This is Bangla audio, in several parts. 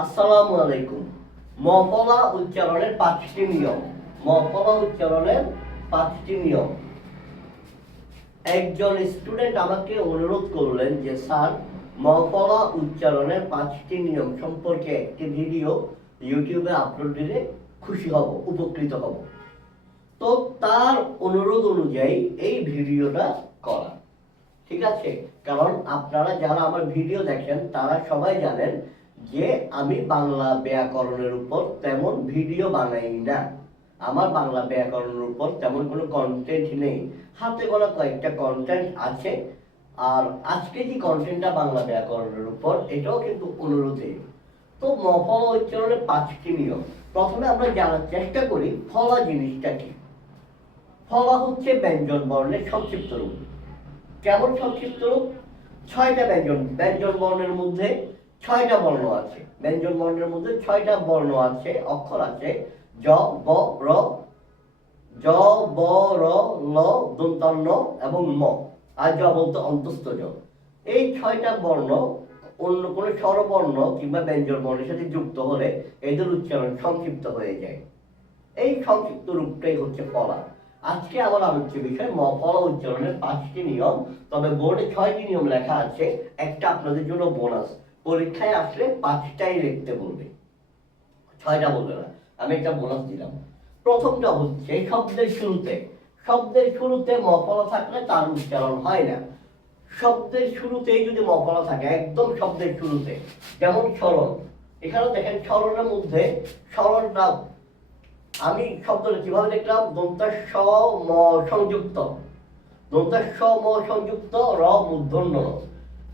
আসসালামু আলাইকুম। মফলা উচ্চারণের পাঁচটি নিয়ম। মফলা উচ্চারণের পাঁচটি নিয়ম। একজন স্টুডেন্ট আমাকে অনুরোধ করলেন যে, স্যার মফলা উচ্চারণের পাঁচটি নিয়ম সম্পর্কে একটি ভিডিও ইউটিউবে আপলোড দিলে খুশি হব, উপকৃত হব। তো তার অনুরোধ অনুযায়ী এই ভিডিওটা করা। ঠিক আছে? কারণ আপনারা যারা আমার ভিডিও দেখেন, তারা সবাই জানেন যে আমি বাংলা ব্যাকরণের উপর তেমন ভিডিও বানাই না। আমার বাংলা ব্যাকরণের উপর তেমন কোনো কন্টেন্ট নেই। হাতে গোনা কয়েকটা কন্টেন্ট আছে। আর আজকে যে কন্টেন্টটা বাংলা ব্যাকরণের উপর, এটাও কিন্তু অনুরোধে। তো মফলা উচ্চারণের পাঁচটি নিয়ম। প্রথমে আমরা জানার চেষ্টা করি, ফলা জিনিসটা কি? ফলা হচ্ছে ব্যঞ্জন বর্ণের সংক্ষিপ্ত রূপ। কেমন সংক্ষিপ্ত রূপ? ছয়টা ব্যঞ্জন। ব্যঞ্জন বর্ণের মধ্যে ছয়টা বর্ণ আছে। ব্যঞ্জন বর্ণের মধ্যে ছয়টা বর্ণ আছে, অক্ষর আছে। জ ব, র জ ব, র, ল, দন্তান্ন এবং ম। আর জ বলতে অন্তস্থ জ এই ছয়টা বর্ণ অন্য কোনো স্বরবর্ণ কিংবা ব্যঞ্জন বর্ণের সাথে যুক্ত হলে এদের উচ্চারণ সংক্ষিপ্ত হয়ে যায়। এই সংক্ষিপ্ত রূপটাই হচ্ছে ফলা। আজকে আমার আলোচ্য বিষয় ম, ফলা উচ্চারণের পাঁচটি নিয়ম। তবে বোর্ডে ছয়টি নিয়ম লেখা আছে। একটা আপনাদের জন্য বোনাস। পরীক্ষায় আসলে পাঁচটাই লিখতে বলবে। ছয়টা বলবে না, আমি একটা বোনাস দিলাম। প্রথমটা হচ্ছে শব্দের শুরুতে শব্দের শুরুতে মফলা থাকলে তার উচ্চারণ হয় না। শব্দের শুরুতেই যদি মফলা থাকে, একদম শব্দের শুরুতে, যেমন সরল এখানে দেখেন সরলের মধ্যে সরলটা আমি শব্দটা কীভাবে দেখলাম? দন্তা স ম সংযুক্ত দন্তা স ম সংযুক্ত র মূর্ধন্য।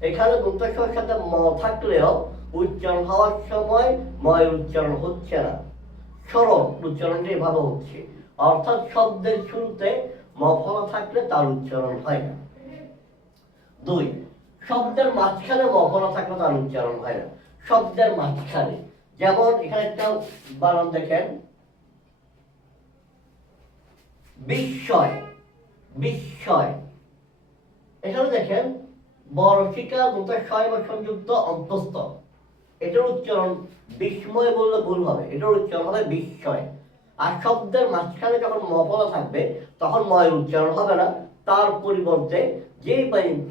এখানে সর সাথে ম থাকলেও উচ্চারণ হওয়ার সময় ময় উচ্চারণ হচ্ছে না। সরল উচ্চারণটা এভাবে হচ্ছে। অর্থাৎ শব্দের শুরুতে মফলা থাকলে তার উচ্চারণ হয় না। দুই, শব্দের মাঝখানে মফলা থাকলে তার উচ্চারণ হয় না। শব্দের মাঝখানে, যেমন এখানে একটা বানান দেখেন। বিস্ময় বিস্ময়। এখানে দেখেন বরফিকা দুটো শয় বা সংযুক্ত অন্তস্থ। এটার উচ্চারণ বিস্ময় বললে ভুল হবে। এটার উচ্চারণ হবে বিস্ময়। আর শব্দের মাঝখানে যখন মফলা থাকবে, তখন ময়ের উচ্চারণ হবে না। তার পরিবর্তে যে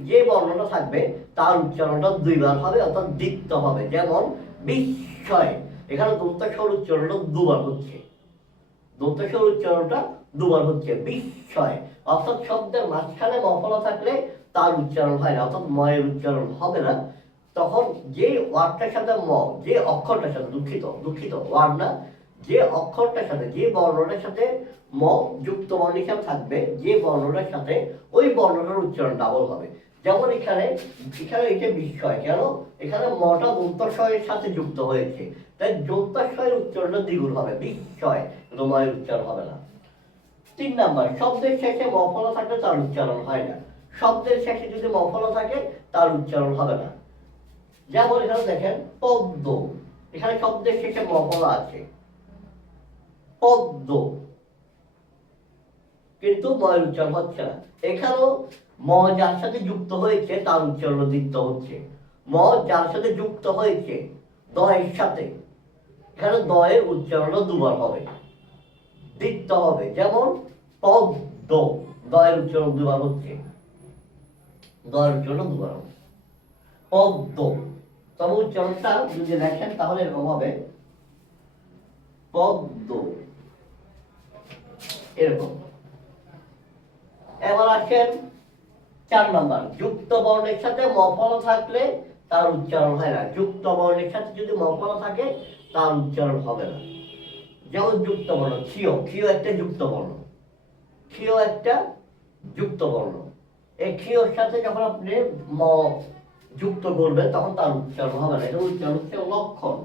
যে বর্ণটা থাকবে, তার উচ্চারণটা দুইবার হবে, অর্থাৎ দিক্ত হবে। যেমন বিস্ময়। এখানে দন্তাক্ষর উচ্চারণটা দুবার হচ্ছে। দন্তাক্ষর উচ্চারণটা দুবার হচ্ছে। বিস্ময়। অর্থাৎ শব্দের মাঝখানে মফলা থাকলে তার উচ্চারণ হয় না, অর্থাৎ ময়ের উচ্চারণ হবে না। তখন যে ওয়ার্ডটার সাথে ম, যে অক্ষরটার সাথে, দুঃখিত দুঃখিত, ওয়ার্ড না, যে অক্ষরটার সাথে, যে বর্ণটার সাথে ম যুক্ত বর্ণ হিসাবে থাকবে, যে বর্ণটার সাথে ওই বর্ণটার উচ্চারণ ডাবল হবে। যেমন এখানে এখানে এটা বিস্ময়, কেন? এখানে মটা দন্তাশয়ের সাথে যুক্ত হয়েছে। তাই দন্তাশয়ের উচ্চারণটা দ্বিগুণ হবে। বিস্ময়, কিন্তু ময়ের উচ্চারণ হবে না। তিন নাম্বার, শব্দের শেষে মফলা থাকলে তার উচ্চারণ হয় না। শব্দের শেষে যদি মফলা থাকে, তার উচ্চারণ হবে না। যেমন এখানে দেখেন, পদ্ম। এখানে শব্দের শেষে মফলা আছে। পদ্ম। কিন্তু ময়ের উচ্চারণ হচ্ছে না। এখানেও ম যার সাথে যুক্ত হয়েছে, তার উচ্চারণ দিতে হচ্ছে। ম যার সাথে যুক্ত হয়েছে, দয়ের সাথে। এখানে দয়ের উচ্চারণ দুবার হবে। দিতে হবে। যেমন পদ্ম। দয়ের উচ্চারণ দুবার হচ্ছে। দুবার হবে পদ্ম। তবে উচ্চারণটা যদি দেখেন তাহলে এরকম হবে। পদ্ম। এরকম। এবার আসেন চার নাম্বার। যুক্ত বর্ণের সাথে মফলা থাকলে তার উচ্চারণ হয় না। যুক্ত বর্ণের সাথে যদি মফলা থাকে, তার উচ্চারণ হবে না। যেমন যুক্ত বর্ণ, ক্ষীয়। ক্ষীয় একটা যুক্ত বর্ণ। ক্ষীয় একটা যুক্ত বর্ণ। এই ক্ষীয়র সাথে যখন আপনি ম যুক্ত করবেন, তখন তার উচ্চারণ হবে না। এটা উচ্চারণ হচ্ছে লক্ষণ।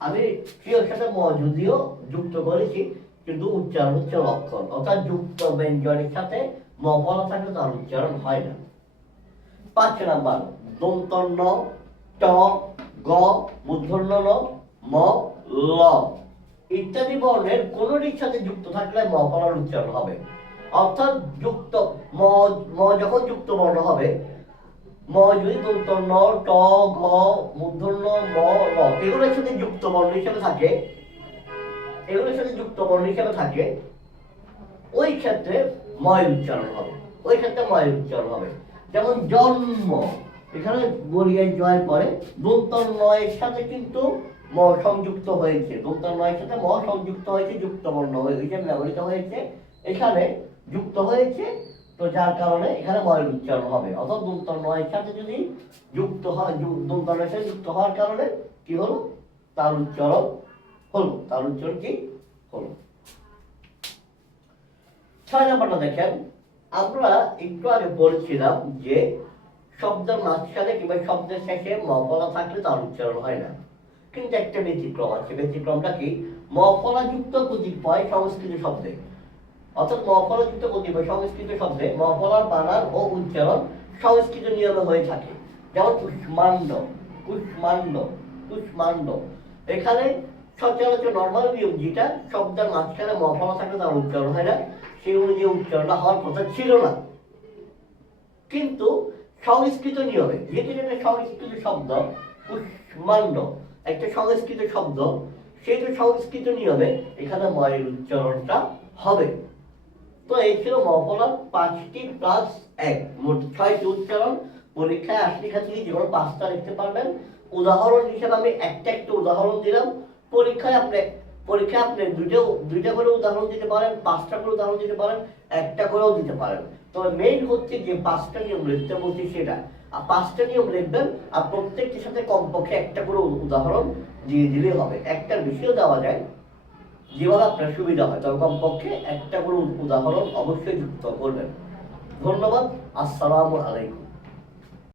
আমি ক্ষীয়র সাথে ম যদিও যুক্ত করেছি, কিন্তু উচ্চারণ হচ্ছে লক্ষণ। অর্থাৎ যুক্ত ব্যঞ্জনের সাথে ম বলা থাকলে তার উচ্চারণ হয় না। পাঁচ নাম্বার দন্তন্য ট, গ মূর্ধন্য ন ম, ল। ইত্যাদি বর্ণের কোনটির সাথে যুক্ত থাকলে ম ফলার উচ্চারণ হবে। অর্থাৎ যুক্ত, ম ম যখন যুক্ত বর্ণ হবে, ম যদি দন্ত ন ট, ঘ, মূর্ধন্য, ম, র, এগুলোর সাথে যুক্ত বর্ণ হিসেবে থাকে, এগুলোর সাথে যুক্ত বর্ণ হিসেবে থাকে, ওই ক্ষেত্রে ময় উচ্চারণ হবে, ওই ক্ষেত্রে ময় উচ্চারণ হবে। যেমন জন্ম, এখানে বলিয়ে জয় পরে দন্ত নয়ের সাথে কিন্তু ম সংযুক্ত হয়েছে দন্ত নয়ের সাথে ম সংযুক্ত হয়েছে, যুক্ত বর্ণ হিসেবে ব্যবহৃত হয়েছে, এখানে যুক্ত হয়েছে, তো যার কারণে এখানে ময়ের উচ্চারণ হবে। অর্থাৎ দন্ত নয়ের সাথে যদি যুক্ত হয় যু- দন্ত নয়ের সাথে যুক্ত হওয়ার কারণে কি হলো? তার উচ্চারণ হলো। তার উচ্চারণ কি? হলো। ছয় নম্বরটা দেখেন। আমরা একটু আগে বলছিলাম যে শব্দের মাঝখানে কিংবা শব্দের শেষে মফলা থাকলে তার উচ্চারণ হয় না। কিন্তু একটা ব্যতিক্রম আছে। ব্যতিক্রমটা কি? মফলা যুক্ত কতিপয় সংস্কৃত শব্দে। অর্থাৎ মফলা যুক্ত কতিপয় সংস্কৃত শব্দে মফলার বানান ও উচ্চারণ সংস্কৃত নিয়মে হয়ে থাকে। যেমন কুষ্মাণ্ড কুষ্মাণ্ড কুষ্মাণ্ড। এখানে সচরাচর নর্মাল নিয়ম যেটা, শব্দের মাঝখানে মফলা থাকলে তার উচ্চারণ হয় না। সেই অনুযায়ী উচ্চারণটা হওয়ার কথা ছিল না। কিন্তু সংস্কৃত নিয়মে, যেহেতু একটা সংস্কৃত শব্দ, কুষ্মাণ্ড একটা সংস্কৃত শব্দ সেহেতু সংস্কৃত নিয়মে এখানে ময়ের উচ্চারণটা হবে। তো এই ছিল মফলার পাঁচটি প্লাস এক। মোট ছয়টি উচ্চারণ। পরীক্ষায় আসলে এখান থেকে যেমন পাঁচটা লিখতে পারবেন। উদাহরণ হিসেবে আমি একটা একটা উদাহরণ দিলাম। পরীক্ষায় আপনি পরীক্ষায় আপনি দুটো দুইটা করে উদাহরণ দিতে পারেন, পাঁচটা করে উদাহরণ দিতে পারেন, একটা করেও দিতে পারেন। তবে মেইন হচ্ছে যে পাঁচটা নিয়ম লিখতে বলছি সেটা। আর পাঁচটা নিয়ম লিখবেন, আর প্রত্যেকটির সাথে কমপক্ষে একটা করে উদাহরণ দিয়ে দিলেই হবে। একটার বেশিও দেওয়া যায়। যেভাবে আপনার সুবিধা হয় তবে কমপক্ষে একটা করে উদাহরণ অবশ্যই যুক্ত করবেন। ধন্যবাদ, আসসালামু আলাইকুম।